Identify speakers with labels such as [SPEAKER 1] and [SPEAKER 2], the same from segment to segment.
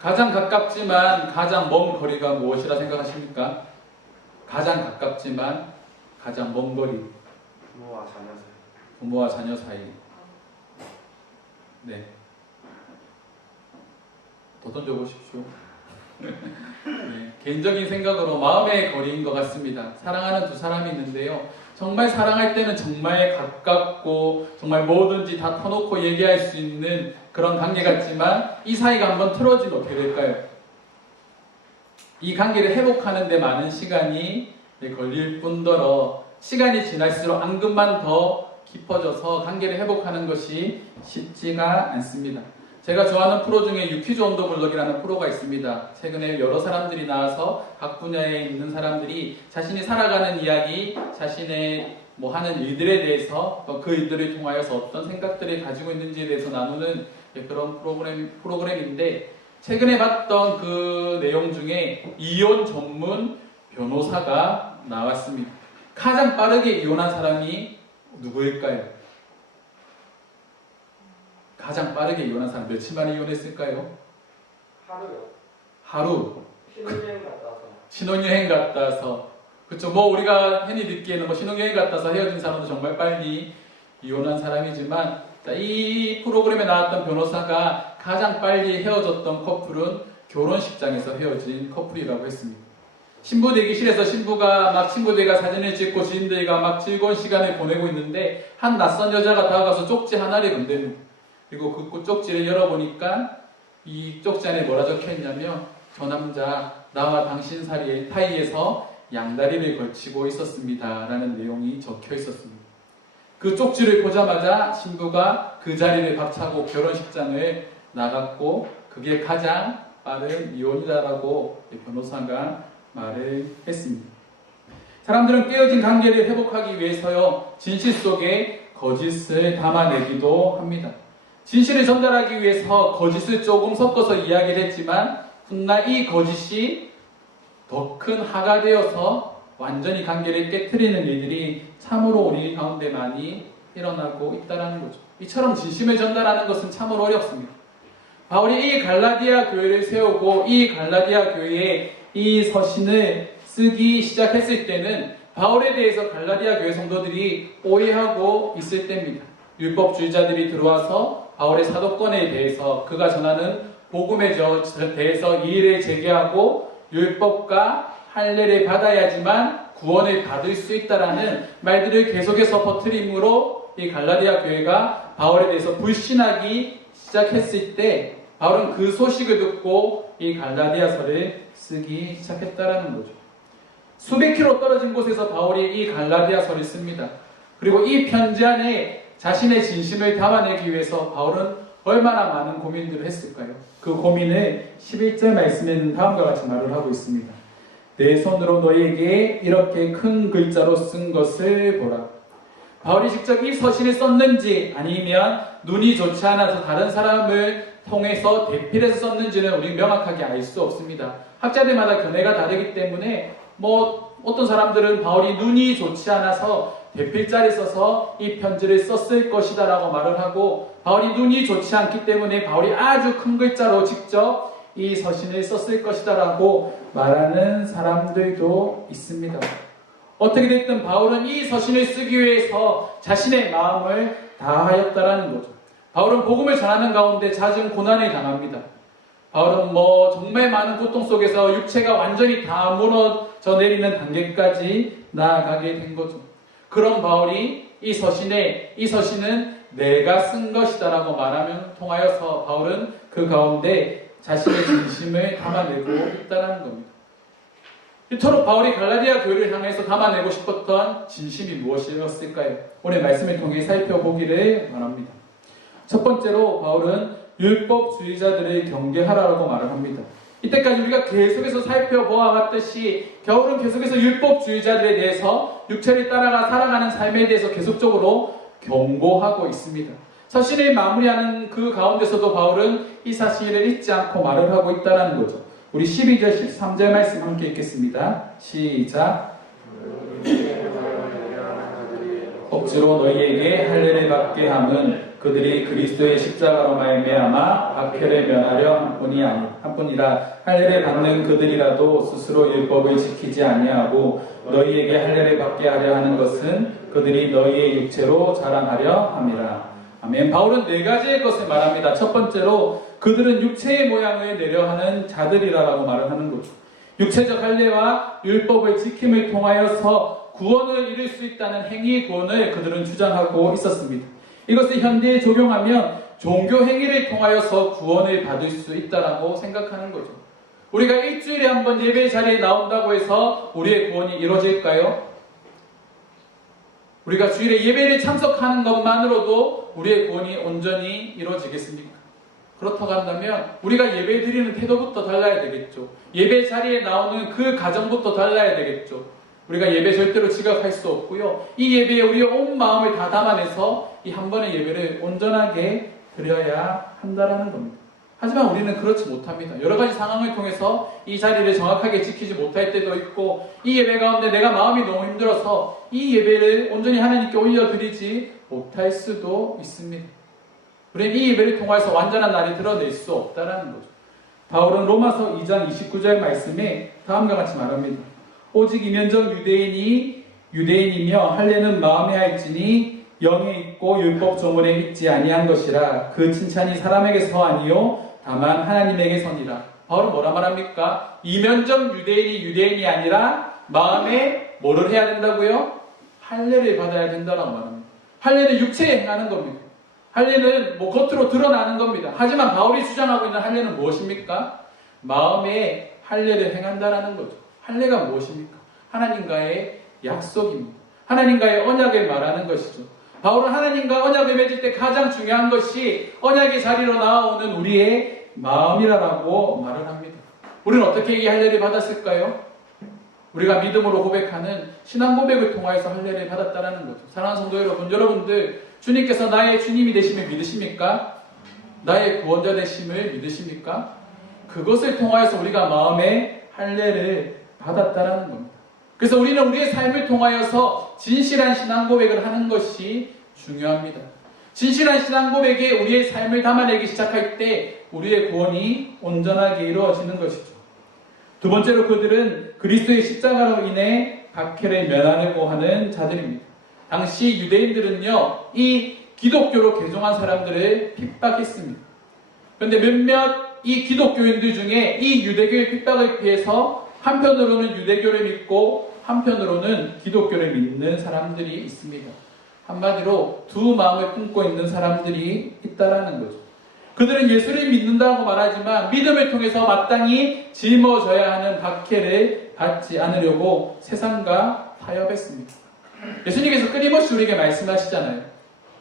[SPEAKER 1] 가장 가깝지만 가장 먼 거리가 무엇이라 생각하십니까? 가장 가깝지만 가장 먼 거리.
[SPEAKER 2] 부모와 자녀 사이.
[SPEAKER 1] 부모와 자녀 사이. 네. 더 던져보십시오. 네, 개인적인 생각으로 마음의 거리인 것 같습니다. 사랑하는 두 사람이 있는데요. 정말 사랑할 때는 정말 가깝고 정말 뭐든지 다 터놓고 얘기할 수 있는 그런 관계 같지만 이 사이가 한번 틀어지면 어떻게 될까요? 이 관계를 회복하는 데 많은 시간이 네, 걸릴 뿐더러 시간이 지날수록 앙금만 더 깊어져서 관계를 회복하는 것이 쉽지가 않습니다. 제가 좋아하는 프로 중에 유퀴즈 온더 블럭이라는 프로가 있습니다. 최근에 여러 사람들이 나와서 각 분야에 있는 사람들이 자신이 살아가는 이야기, 자신의 뭐 하는 일들에 대해서 또그 일들을 통하여서 어떤 생각들을 가지고 있는지에 대해서 나누는 그런 프로그램, 프로그램인데 최근에 봤던 그 내용 중에 이혼 전문 변호사가 나왔습니다. 가장 빠르게 이혼한 사람이 누구일까요? 가장 빠르게 이혼한 사람 며칠 만에 이혼했을까요?
[SPEAKER 2] 하루요.
[SPEAKER 1] 하루
[SPEAKER 2] 신혼여행 갔다 와서.
[SPEAKER 1] 신혼여행 갔다 와서 그쵸 뭐 우리가 흔히 듣기에는 뭐 신혼여행 갔다 와서 헤어진 사람도 정말 빨리 이혼한 사람이지만 자, 이 프로그램에 나왔던 변호사가 가장 빨리 헤어졌던 커플은 결혼식장에서 헤어진 커플이라고 했습니다. 신부 대기실에서 신부가 막 친구들과 사진을 찍고 지인들과 막 즐거운 시간을 보내고 있는데 한 낯선 여자가 다가가서 쪽지 하나를 건네는 그리고 그 쪽지를 열어보니까 이 쪽지 안에 뭐라 적혀 있냐면 저 남자 나와 당신 사이에 사이에서 양다리를 걸치고 있었습니다. 라는 내용이 적혀 있었습니다. 그 쪽지를 보자마자 신부가 그 자리를 박차고 결혼식장을 나갔고 그게 가장 빠른 이혼이다라고 이 변호사가 말을 했습니다. 사람들은 깨어진 관계를 회복하기 위해서요 진실 속에 거짓을 담아내기도 합니다. 진실을 전달하기 위해서 거짓을 조금 섞어서 이야기를 했지만 훗날 이 거짓이 더 큰 하가 되어서 완전히 관계를 깨뜨리는 일들이 참으로 우리 가운데 많이 일어나고 있다는 거죠. 이처럼 진심을 전달하는 것은 참으로 어렵습니다. 바울이 이 갈라디아 교회를 세우고 이 갈라디아 교회에 이 서신을 쓰기 시작했을 때는 바울에 대해서 갈라디아 교회 성도들이 오해하고 있을 때입니다. 율법주의자들이 들어와서 바울의 사도권에 대해서 그가 전하는 복음에 대해서 이의를 제기하고 율법과 할례를 받아야지만 구원을 받을 수 있다라는 말들을 계속해서 퍼뜨림으로 이 갈라디아 교회가 바울에 대해서 불신하기 시작했을 때 바울은 그 소식을 듣고 이 갈라디아서를 쓰기 시작했다라는 거죠. 수백 킬로 떨어진 곳에서 바울이 이 갈라디아서를 씁니다. 그리고 이 편지 안에 자신의 진심을 담아내기 위해서 바울은 얼마나 많은 고민들을 했을까요? 그 고민을 11절 말씀에는 다음과 같이 말을 하고 있습니다. 내 손으로 너에게 이렇게 큰 글자로 쓴 것을 보라. 바울이 직접 이 서신을 썼는지 아니면 눈이 좋지 않아서 다른 사람을 통해서 대필해서 썼는지는 우리 명확하게 알 수 없습니다. 학자들마다 견해가 다르기 때문에 뭐 어떤 사람들은 바울이 눈이 좋지 않아서 대필자를 써서 이 편지를 썼을 것이다 라고 말을 하고 바울이 눈이 좋지 않기 때문에 바울이 아주 큰 글자로 직접 이 서신을 썼을 것이다 라고 말하는 사람들도 있습니다. 어떻게 됐든 바울은 이 서신을 쓰기 위해서 자신의 마음을 다하였다라는 거죠. 바울은 복음을 전하는 가운데 잦은 고난을 당합니다. 바울은 뭐 정말 많은 고통 속에서 육체가 완전히 다 무너져 내리는 단계까지 나아가게 된 거죠. 그런 바울이 이 서신에 이 서신은 내가 쓴 것이다라고 말하면 통하여서 바울은 그 가운데 자신의 진심을 담아내고 있다는 겁니다. 이토록 바울이 갈라디아 교회를 향해서 담아내고 싶었던 진심이 무엇이었을까요? 오늘 말씀을 통해 살펴보기를 바랍니다. 첫 번째로 바울은 율법주의자들을 경계하라고 말을 합니다. 이때까지 우리가 계속해서 살펴보아왔듯이 겨울은 계속해서 율법주의자들에 대해서 육체를 따라가 살아가는 삶에 대해서 계속적으로 경고하고 있습니다. 서신을 마무리하는 그 가운데서도 바울은 이 사실을 잊지 않고 말을 하고 있다는 거죠. 우리 12절 13절 말씀 함께 읽겠습니다. 시작. 억지로 너희에게 할례를 받게 함은 그들이 그리스도의 십자가로 말미암아 박해를 면하려 한 뿐이 아니 한 뿐이라 할례를 받는 그들이라도 스스로 율법을 지키지 아니하고 너희에게 할례를 받게 하려 하는 것은 그들이 너희의 육체로 자랑하려 함이라. 아멘. 바울은 네 가지의 것을 말합니다. 첫 번째로 그들은 육체의 모양을 내려하는 자들이라고 말을 하는 거죠. 육체적 할례와 율법을 지킴을 통하여서 구원을 이룰 수 있다는 행위 구원을 그들은 주장하고 있었습니다. 이것을 현대에 적용하면 종교 행위를 통하여서 구원을 받을 수 있다라고 생각하는 거죠. 우리가 일주일에 한 번 예배 자리에 나온다고 해서 우리의 구원이 이루어질까요? 우리가 주일에 예배를 참석하는 것만으로도 우리의 구원이 온전히 이루어지겠습니까? 그렇다고 한다면 우리가 예배 드리는 태도부터 달라야 되겠죠. 예배 자리에 나오는 그 가정부터 달라야 되겠죠. 우리가 예배 절대로 지각할 수 없고요. 이 예배에 우리의 온 마음을 다 담아내서 이 한 번의 예배를 온전하게 드려야 한다라는 겁니다. 하지만 우리는 그렇지 못합니다. 여러 가지 상황을 통해서 이 자리를 정확하게 지키지 못할 때도 있고 이 예배 가운데 내가 마음이 너무 힘들어서 이 예배를 온전히 하나님께 올려드리지 못할 수도 있습니다. 우리는 이 예배를 통해서 완전한 날이 드러낼 수 없다라는 거죠. 바울은 로마서 2장 29절 말씀에 다음과 같이 말합니다. 오직 이면적 유대인이 유대인이며 할례는 마음에 할지니 영에 있고 율법 조문에 믿지 아니한 것이라 그 칭찬이 사람에게서 아니요 다만 하나님에게 선이라. 바울은 뭐라 말합니까? 이면적 유대인이 유대인이 아니라 마음에 뭐를 해야 된다고요? 할례를 받아야 된다라고 말합니다. 할례는 육체에 행하는 겁니다. 할례는 뭐 겉으로 드러나는 겁니다. 하지만 바울이 주장하고 있는 할례는 무엇입니까? 마음에 할례를 행한다라는 거죠. 할례가 무엇입니까? 하나님과의 약속입니다. 하나님과의 언약을 말하는 것이죠. 바울은 하나님과 언약을 맺을 때 가장 중요한 것이 언약의 자리로 나오는 우리의 마음이라고 말을 합니다. 우리는 어떻게 이 할례를 받았을까요? 우리가 믿음으로 고백하는 신앙 고백을 통하여서 할례를 받았다라는 거죠. 사랑하는 성도 여러분, 여러분들 주님께서 나의 주님이 되심을 믿으십니까? 나의 구원자 되심을 믿으십니까? 그것을 통하여서 우리가 마음에 할례를 받았다라는 겁니다. 그래서 우리는 우리의 삶을 통하여서 진실한 신앙 고백을 하는 것이 중요합니다. 진실한 신앙 고백에 우리의 삶을 담아내기 시작할 때 우리의 구원이 온전하게 이루어지는 것이죠. 두 번째로 그들은 그리스도의 십자가로 인해 박해를 면하려고 하는 자들입니다. 당시 유대인들은요, 이 기독교로 개종한 사람들을 핍박했습니다. 그런데 몇몇 이 기독교인들 중에 이 유대교의 핍박을 피해서 한편으로는 유대교를 믿고 한편으로는 기독교를 믿는 사람들이 있습니다. 한마디로 두 마음을 품고 있는 사람들이 있다라는 거죠. 그들은 예수를 믿는다고 말하지만 믿음을 통해서 마땅히 짊어져야 하는 박해를 받지 않으려고 세상과 타협했습니다. 예수님께서 끊임없이 우리에게 말씀하시잖아요.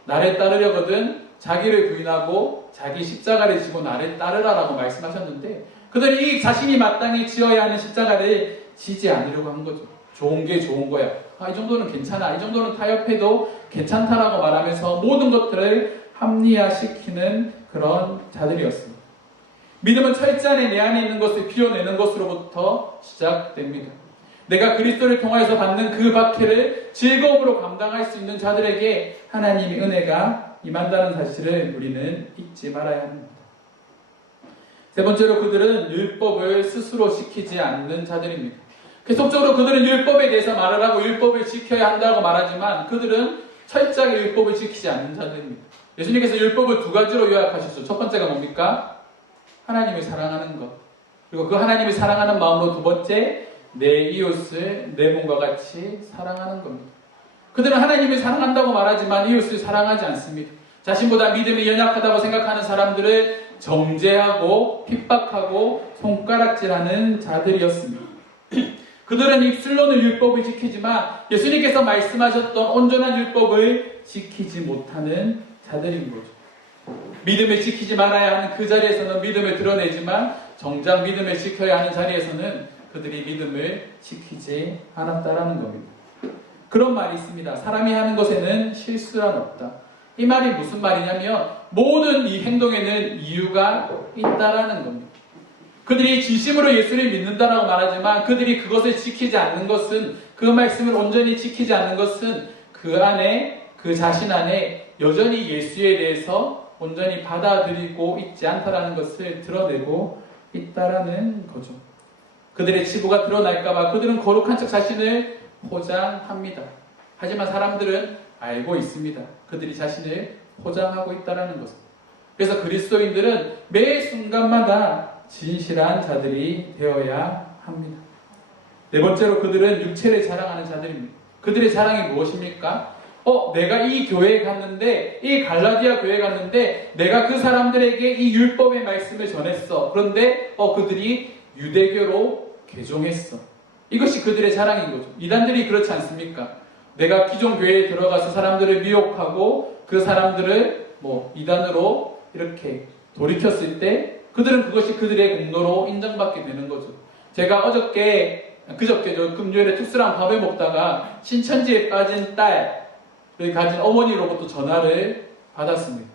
[SPEAKER 1] 나를 따르려거든 자기를 부인하고 자기 십자가를 지고 나를 따르라라고 말씀하셨는데 그들이 이 자신이 마땅히 지어야 하는 십자가를 지지 않으려고 한 거죠. 좋은 게 좋은 거야. 아, 이 정도는 괜찮아. 이 정도는 타협해도 괜찮다라고 말하면서 모든 것들을 합리화시키는 그런 자들이었습니다. 믿음은 철저히 내 안에 있는 것을 비워내는 것으로부터 시작됩니다. 내가 그리스도를 통하여서 받는 그 박해를 즐거움으로 감당할 수 있는 자들에게 하나님의 은혜가 임한다는 사실을 우리는 잊지 말아야 합니다. 세 번째로 그들은 율법을 스스로 지키지 않는 자들입니다. 계속적으로 그들은 율법에 대해서 말을 하고 율법을 지켜야 한다고 말하지만 그들은 철저하게 율법을 지키지 않는 자들입니다. 예수님께서 율법을 두 가지로 요약하셨죠. 첫 번째가 뭡니까? 하나님을 사랑하는 것. 그리고 그 하나님을 사랑하는 마음으로 두 번째, 내 이웃을 내 몸과 같이 사랑하는 겁니다. 그들은 하나님을 사랑한다고 말하지만 이웃을 사랑하지 않습니다. 자신보다 믿음이 연약하다고 생각하는 사람들을 정죄하고 핍박하고 손가락질하는 자들이었습니다. 그들은 입술로는 율법을 지키지만 예수님께서 말씀하셨던 온전한 율법을 지키지 못하는 자들인 거죠. 믿음을 지키지 말아야 하는 그 자리에서는 믿음을 드러내지만 정작 믿음을 지켜야 하는 자리에서는 그들이 믿음을 지키지 않았다라는 겁니다. 그런 말이 있습니다. 사람이 하는 것에는 실수란 없다. 이 말이 무슨 말이냐면 모든 이 행동에는 이유가 있다라는 겁니다. 그들이 진심으로 예수를 믿는다라고 말하지만 그들이 그것을 지키지 않는 것은 그 말씀을 온전히 지키지 않는 것은 그 안에 그 자신 안에 여전히 예수에 대해서 온전히 받아들이고 있지 않다라는 것을 드러내고 있다라는 거죠. 그들의 치부가 드러날까봐 그들은 거룩한 척 자신을 포장합니다. 하지만 사람들은 알고 있습니다. 그들이 자신을 포장하고 있다라는 것을. 그래서 그리스도인들은 매 순간마다 진실한 자들이 되어야 합니다. 네 번째로 그들은 육체를 자랑하는 자들입니다. 그들의 자랑이 무엇입니까? 어, 내가 이 교회에 갔는데, 이 갈라디아 교회에 갔는데, 내가 그 사람들에게 이 율법의 말씀을 전했어. 그런데, 어, 그들이 유대교로 개종했어. 이것이 그들의 자랑인 거죠. 이단들이 그렇지 않습니까? 내가 기존 교회에 들어가서 사람들을 미혹하고 그 사람들을 뭐 이단으로 이렇게 돌이켰을 때 그들은 그것이 그들의 공로로 인정받게 되는 거죠. 제가 어저께 그저께 저 금요일에 특수랑 밥을 먹다가 신천지에 빠진 딸을 가진 어머니로부터 전화를 받았습니다.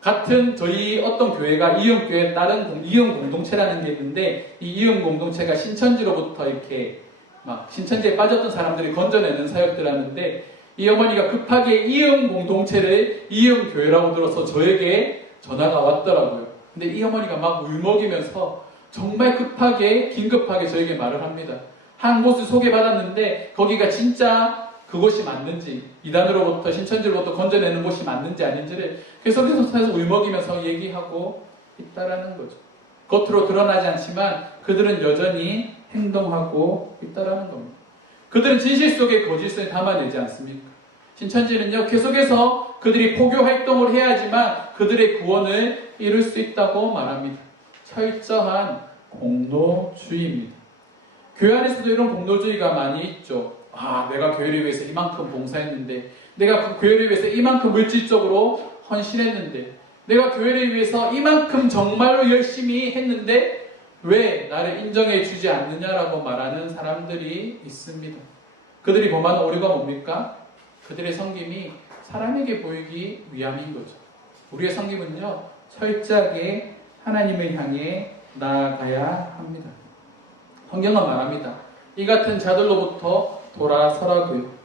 [SPEAKER 1] 같은 저희 어떤 교회가 이용교회 다른 공- 이용 공동체라는 게 있는데 이 이용 공동체가 신천지로부터 이렇게 막 신천지에 빠졌던 사람들이 건져내는 사역들 하는데 이 어머니가 급하게 이용 공동체를 이용 교회라고 들어서 저에게 전화가 왔더라고요. 근데 이 어머니가 막 울먹이면서 정말 급하게 긴급하게 저에게 말을 합니다. 한 곳을 소개받았는데 거기가 진짜 그곳이 맞는지 이단으로부터 신천지로부터 건져내는 곳이 맞는지 아닌지를 계속해서 울먹이면서 얘기하고 있다라는 거죠. 겉으로 드러나지 않지만 그들은 여전히 행동하고 있다라는 겁니다. 그들은 진실 속에 거짓을 담아내지 않습니까? 신천지는요, 계속해서 그들이 포교 활동을 해야지만 그들의 구원을 이룰 수 있다고 말합니다. 철저한 공로주의입니다. 교회 안에서도 이런 공로주의가 많이 있죠. 아, 내가 교회를 위해서 이만큼 봉사했는데, 내가 그 교회를 위해서 이만큼 물질적으로 헌신했는데, 내가 교회를 위해서 이만큼 정말로 열심히 했는데, 왜 나를 인정해 주지 않느냐라고 말하는 사람들이 있습니다. 그들이 범하는 오류가 뭡니까? 그들의 성김이 사람에게 보이기 위함인 거죠. 우리의 성김은요, 철저하게 하나님을 향해 나아가야 합니다. 성경은 말합니다. 이 같은 자들로부터 돌아서라고요.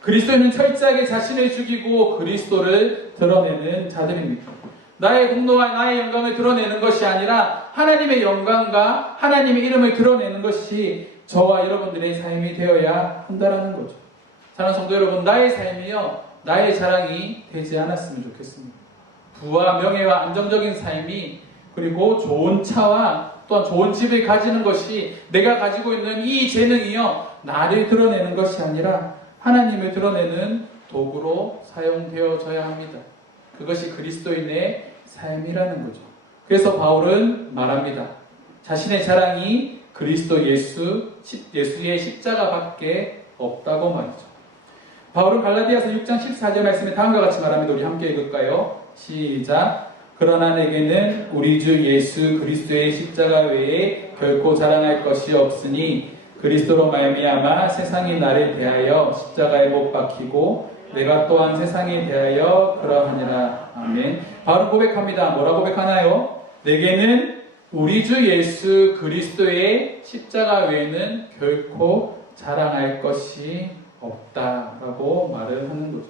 [SPEAKER 1] 그리스도는 철저하게 자신을 죽이고 그리스도를 드러내는 자들입니다. 나의 공로와 나의 영광을 드러내는 것이 아니라 하나님의 영광과 하나님의 이름을 드러내는 것이 저와 여러분들의 삶이 되어야 한다는 거죠. 사랑하는 성도 여러분, 나의 삶이요, 나의 자랑이 되지 않았으면 좋겠습니다. 부와 명예와 안정적인 삶이 그리고 좋은 차와 또한 좋은 집을 가지는 것이 내가 가지고 있는 이 재능이요, 나를 드러내는 것이 아니라 하나님을 드러내는 도구로 사용되어져야 합니다. 그것이 그리스도인의 삶이라는 거죠. 그래서 바울은 말합니다. 자신의 자랑이 그리스도 예수, 예수의 십자가밖에 없다고 말이죠. 바울은 갈라디아서 6장 14절 말씀에 다음과 같이 말합니다. 우리 함께 읽을까요? 시작. 그러나 내게는 우리 주 예수 그리스도의 십자가 외에 결코 자랑할 것이 없으니 그리스도로 말미암아 세상이 나를 대하여 십자가에 못 박히고 내가 또한 세상에 대하여 그러하니라. 아멘. 바로 고백합니다. 뭐라 고백하나요? 내게는 우리 주 예수 그리스도의 십자가 외에는 결코 자랑할 것이 없다라고 말을 하는 거죠.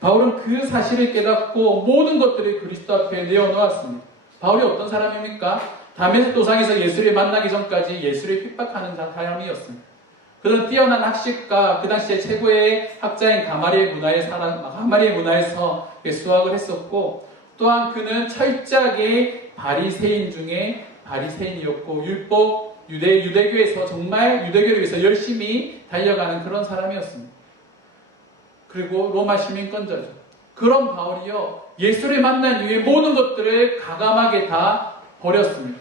[SPEAKER 1] 바울은 그 사실을 깨닫고 모든 것들을 그리스도 앞에 내어놓았습니다. 바울이 어떤 사람입니까? 다메섹 도상에서 예수를 만나기 전까지 예수를 핍박하는 사람이었습니다. 그는 뛰어난 학식과 그 당시에 최고의 학자인 가마리의 문화에 살아, 가마리의 문화에서 수학을 했었고, 또한 그는 철저하게 바리새인 중에 바리새인이었고 율법 유대 유대교에서 정말 유대교를 위해서 열심히 달려가는 그런 사람이었습니다. 그리고 로마 시민권자죠. 그런 바울이요 예수를 만난 이후에 모든 것들을 가감하게 다 버렸습니다.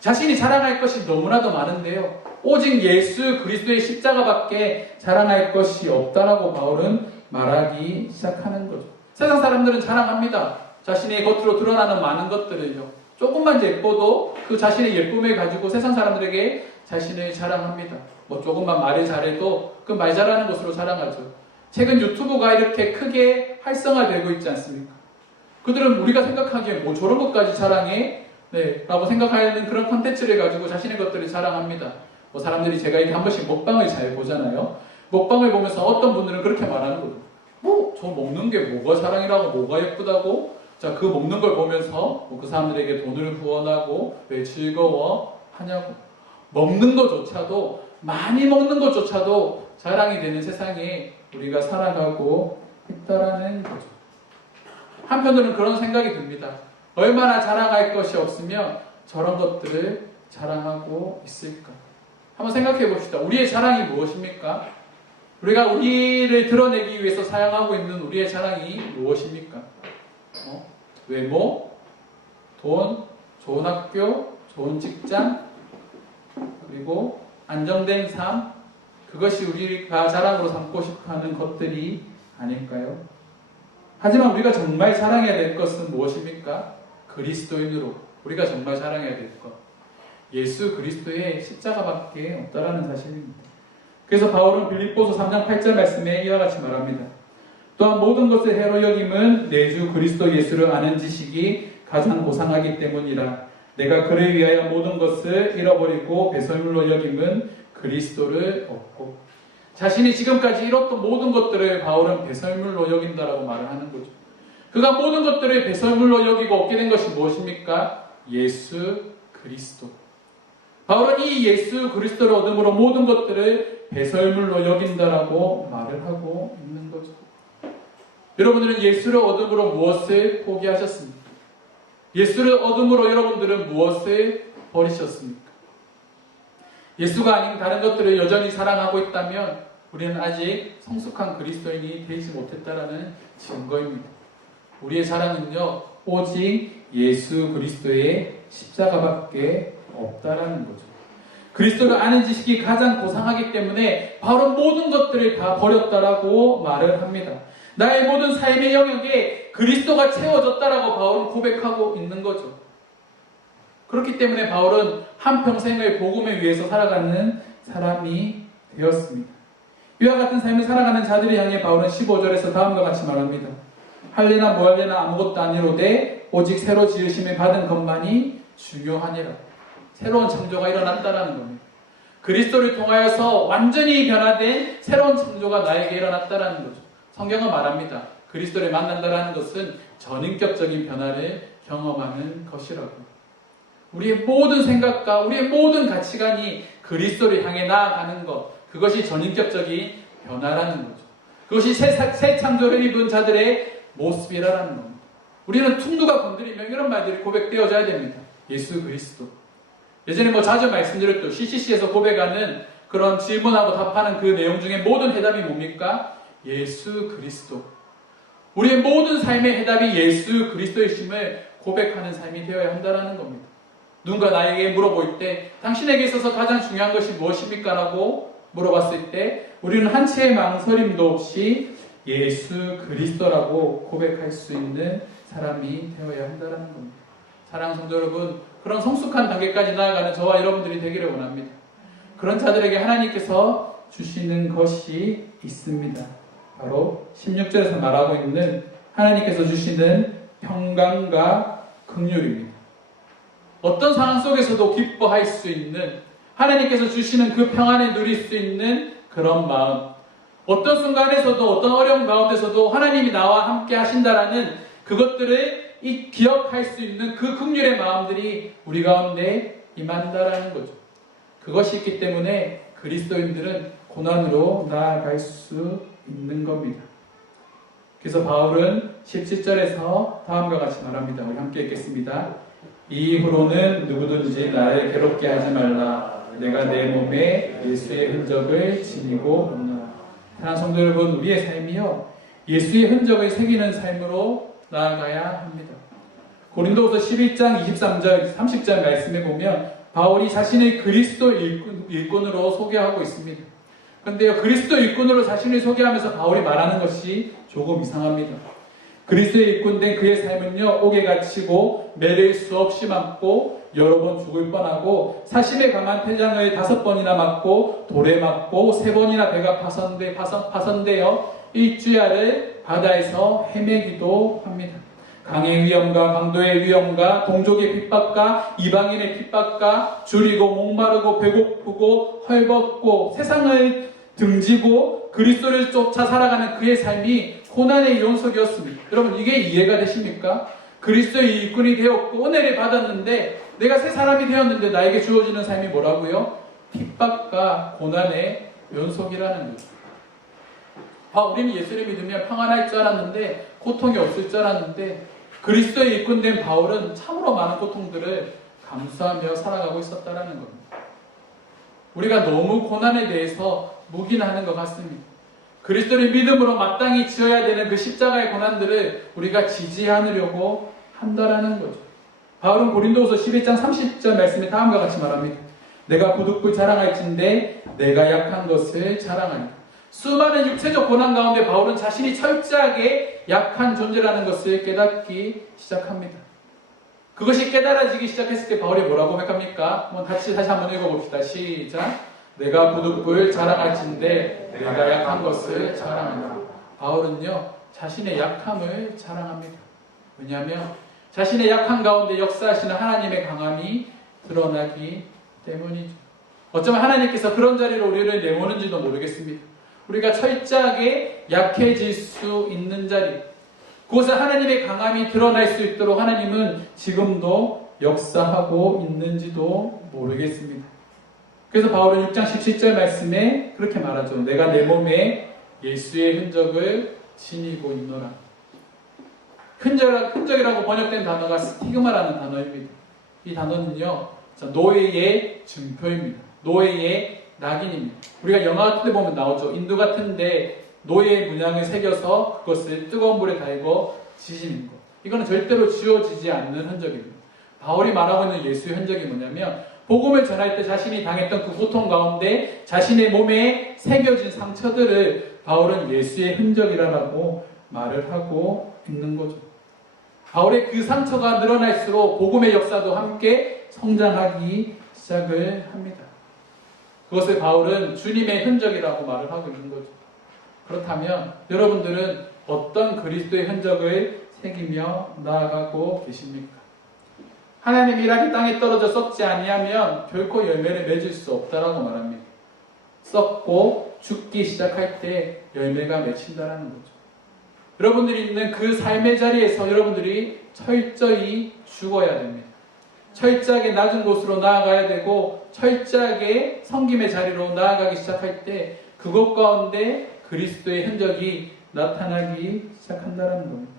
[SPEAKER 1] 자신이 자랑할 것이 너무나도 많은데요. 오직 예수 그리스도의 십자가밖에 자랑할 것이 없다라고 바울은 말하기 시작하는 거죠. 세상 사람들은 자랑합니다. 자신의 겉으로 드러나는 많은 것들을요. 조금만 예뻐도 그 자신의 예쁨을 가지고 세상 사람들에게 자신을 자랑합니다. 뭐 조금만 말을 잘해도 그 말 잘하는 것으로 자랑하죠. 최근 유튜브가 이렇게 크게 활성화되고 있지 않습니까? 그들은 우리가 생각하기에 뭐 저런 것까지 자랑해? 네, 라고 생각하는 그런 컨텐츠를 가지고 자신의 것들을 자랑합니다. 뭐 사람들이 제가 이렇게 한 번씩 먹방을 잘 보잖아요. 먹방을 보면서 어떤 분들은 그렇게 말하는 거죠. 뭐저 먹는 게 뭐가 사랑이라고 뭐가 예쁘다고 자 그 먹는 걸 보면서 뭐 그 사람들에게 돈을 후원하고 왜 즐거워 하냐고 먹는 것조차도 많이 먹는 것조차도 자랑이 되는 세상에 우리가 살아가고 있다라는 거죠. 한편으로는 그런 생각이 듭니다. 얼마나 자랑할 것이 없으면 저런 것들을 자랑하고 있을까? 한번 생각해 봅시다. 우리의 자랑이 무엇입니까? 우리가 우리를 드러내기 위해서 사용하고 있는 우리의 자랑이 무엇입니까? 어? 외모, 돈, 좋은 학교, 좋은 직장, 그리고 안정된 삶, 그것이 우리가 자랑으로 삼고 싶어 하는 것들이 아닐까요? 하지만 우리가 정말 자랑해야 될 것은 무엇입니까? 그리스도인으로 우리가 정말 자랑해야 될 것. 예수 그리스도의 십자가밖에 없다라는 사실입니다. 그래서 바울은 빌립보서 3장 8절 말씀에 이와 같이 말합니다. 또한 모든 것을 해로 여김은 내주 그리스도 예수를 아는 지식이 가장 고상하기 때문이라. 내가 그를 위하여 모든 것을 잃어버리고 배설물로 여김은 그리스도를 얻고 자신이 지금까지 잃었던 모든 것들을 바울은 배설물로 여긴다라고 말을 하는 거죠. 그가 모든 것들을 배설물로 여기고 얻게 된 것이 무엇입니까? 예수 그리스도. 바울은 이 예수 그리스도를 얻음으로 모든 것들을 배설물로 여긴다라고 말을 하고 있는 거죠. 여러분들은 예수를 얻음으로 무엇을 포기하셨습니까? 예수를 얻음으로 여러분들은 무엇을 버리셨습니까? 예수가 아닌 다른 것들을 여전히 사랑하고 있다면 우리는 아직 성숙한 그리스도인이 되지 못했다라는 증거입니다. 우리의 사랑은요, 오직 예수 그리스도의 십자가밖에 없다라는 거죠. 그리스도를 아는 지식이 가장 고상하기 때문에 바로 모든 것들을 다 버렸다라고 말을 합니다. 나의 모든 삶의 영역에 그리스도가 채워졌다라고 바울은 고백하고 있는 거죠. 그렇기 때문에 바울은 한평생을 복음을 위해서 살아가는 사람이 되었습니다. 이와 같은 삶을 살아가는 자들을 향해 바울은 15절에서 다음과 같이 말합니다. 할래나 뭐할래나 아무것도 아니로되 오직 새로 지으심을 받은 것만이 중요하니라. 새로운 창조가 일어났다라는 겁니다. 그리스도를 통하여서 완전히 변화된 새로운 창조가 나에게 일어났다라는 거죠. 성경은 말합니다. 그리스도를 만난다라는 것은 전인격적인 변화를 경험하는 것이라고. 우리의 모든 생각과 우리의 모든 가치관이 그리스도를 향해 나아가는 것, 그것이 전인격적인 변화라는 거죠. 그것이 새, 새 창조를 입은 자들의 모습이라는 겁니다. 우리는 퉁두가 건드리면 이런 말들이 고백되어져야 됩니다. 예수 그리스도. 예전에 뭐 자주 말씀드렸죠. CCC에서 고백하는 그런 질문하고 답하는 그 내용 중에 모든 해답이 뭡니까? 예수 그리스도. 우리의 모든 삶의 해답이 예수 그리스도이심을 고백하는 삶이 되어야 한다는 겁니다. 누군가 나에게 물어볼 때 당신에게 있어서 가장 중요한 것이 무엇입니까? 라고 물어봤을 때 우리는 한 채의 망설임도 없이 예수 그리스도라고 고백할 수 있는 사람이 되어야 한다는 겁니다. 사랑 성도 여러분, 그런 성숙한 단계까지 나아가는 저와 여러분들이 되기를 원합니다. 그런 자들에게 하나님께서 주시는 것이 있습니다. 바로 16절에서 말하고 있는 하나님께서 주시는 평강과 긍휼입니다. 어떤 상황 속에서도 기뻐할 수 있는 하나님께서 주시는 그 평안에 누릴 수 있는 그런 마음. 어떤 순간에서도 어떤 어려운 가운데서도 하나님이 나와 함께 하신다라는 그것들을 이 기억할 수 있는 그 긍휼의 마음들이 우리 가운데 임한다라는 거죠. 그것이 있기 때문에 그리스도인들은 고난으로 나아갈 수 있는 겁니다. 그래서 바울은 17절에서 다음과 같이 말합니다. 우리 함께 읽겠습니다. 이후로는 누구든지 나를 괴롭게 하지 말라. 내가 내 몸에 예수의 흔적을 지니고 사랑 성도 여러분, 우리의 삶이요. 예수의 흔적을 새기는 삶으로 나아가야 합니다. 고린도후서 11장 23절, 30절 말씀에 보면 바울이 자신을 그리스도 일꾼, 일꾼 으로 소개하고 있습니다. 그런데요, 그리스도 일꾼으로 자신을 소개하면서 바울이 말하는 것이 조금 이상합니다. 그리스도의 일꾼된 그의 삶은요, 옥에 갇히고 매를 수없이 맞고 여러 번 죽을 뻔하고 사심에 강한 태장을 다섯 번이나 맞고 돌에 맞고 세 번이나 배가 파선돼 파선, 파선되어 일주야를 바다에서 헤매기도 합니다. 강의 위험과 강도의 위험과 동족의 핍박과 이방인의 핍박과 줄이고 목마르고 배고프고 헐벗고 세상을 등지고 그리스도를 쫓아 살아가는 그의 삶이 고난의 연속이었습니다. 여러분 이게 이해가 되십니까? 그리스도의 일꾼이 되었고 은혜를 받았는데 내가 새 사람이 되었는데 나에게 주어지는 삶이 뭐라고요? 핍박과 고난의 연속이라는 거죠. 아, 우리는 예수를 믿으면 평안할 줄 알았는데 고통이 없을 줄 알았는데 그리스도의 일꾼된 바울은 참으로 많은 고통들을 감수하며 살아가고 있었다라는 겁니다. 우리가 너무 고난에 대해서 묵인하는 것 같습니다. 그리스도를 믿음으로 마땅히 지어야 되는 그 십자가의 고난들을 우리가 지지 않으려고 한다라는 거죠. 바울은 고린도후서 11장 30절 말씀에 다음과 같이 말합니다. 내가 부득불 자랑할진대 내가 약한 것을 자랑하니 수많은 육체적 고난 가운데 바울은 자신이 철저하게 약한 존재라는 것을 깨닫기 시작합니다. 그것이 깨달아지기 시작했을 때 바울이 뭐라고 고백합니까? 한번 같이 다시 한번 읽어봅시다. 시작. 내가 부득불 자랑할진대 내가 약한 것을 자랑한다. 바울은요 자신의 약함을 자랑합니다. 왜냐하면 자신의 약한 가운데 역사하시는 하나님의 강함이 드러나기 때문이죠. 어쩌면 하나님께서 그런 자리로 우리를 내모는지도 모르겠습니다. 우리가 철저하게 약해질 수 있는 자리, 그곳에 하나님의 강함이 드러날 수 있도록 하나님은 지금도 역사하고 있는지도 모르겠습니다. 그래서 바울은 6장 17절 말씀에 그렇게 말하죠. 내가 내 몸에 예수의 흔적을 지니고 있노라. 흔적, 흔적이라고 번역된 단어가 스티그마라는 단어입니다. 이 단어는요, 자, 노예의 증표입니다. 노예의 낙인입니다. 우리가 영화 같은 데 보면 나오죠. 인도 같은 데 노예의 문양을 새겨서 그것을 뜨거운 물에 달고 지지는 것. 이거는 절대로 지워지지 않는 흔적입니다. 바울이 말하고 있는 예수의 흔적이 뭐냐면 복음을 전할 때 자신이 당했던 그 고통 가운데 자신의 몸에 새겨진 상처들을 바울은 예수의 흔적이라고 말을 하고 있는 거죠. 바울의 그 상처가 늘어날수록 복음의 역사도 함께 성장하기 시작을 합니다. 그것을 바울은 주님의 흔적이라고 말을 하고 있는 거죠. 그렇다면 여러분들은 어떤 그리스도의 흔적을 새기며 나아가고 계십니까? 하나님의 일하기 땅에 떨어져 썩지 아니하면 결코 열매를 맺을 수 없다라고 말합니다. 썩고 죽기 시작할 때 열매가 맺힌다라는 거죠. 여러분들이 있는 그 삶의 자리에서 여러분들이 철저히 죽어야 됩니다. 철저하게 낮은 곳으로 나아가야 되고 철저하게 성김의 자리로 나아가기 시작할 때 그것 가운데 그리스도의 흔적이 나타나기 시작한다는 겁니다.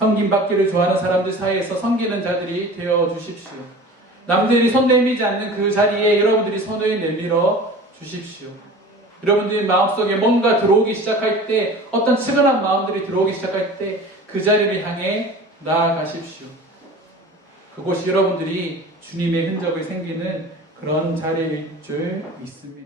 [SPEAKER 1] 성김 받기를 좋아하는 사람들 사이에서 섬기는 자들이 되어 주십시오. 남들이 손 내밀지 않는 그 자리에 여러분들이 손을 내밀어 주십시오. 여러분들이 마음속에 뭔가 들어오기 시작할 때 어떤 측은한 마음들이 들어오기 시작할 때 그 자리를 향해 나아가십시오. 그곳이 여러분들이 주님의 흔적을 생기는 그런 자리일 줄 믿습니다.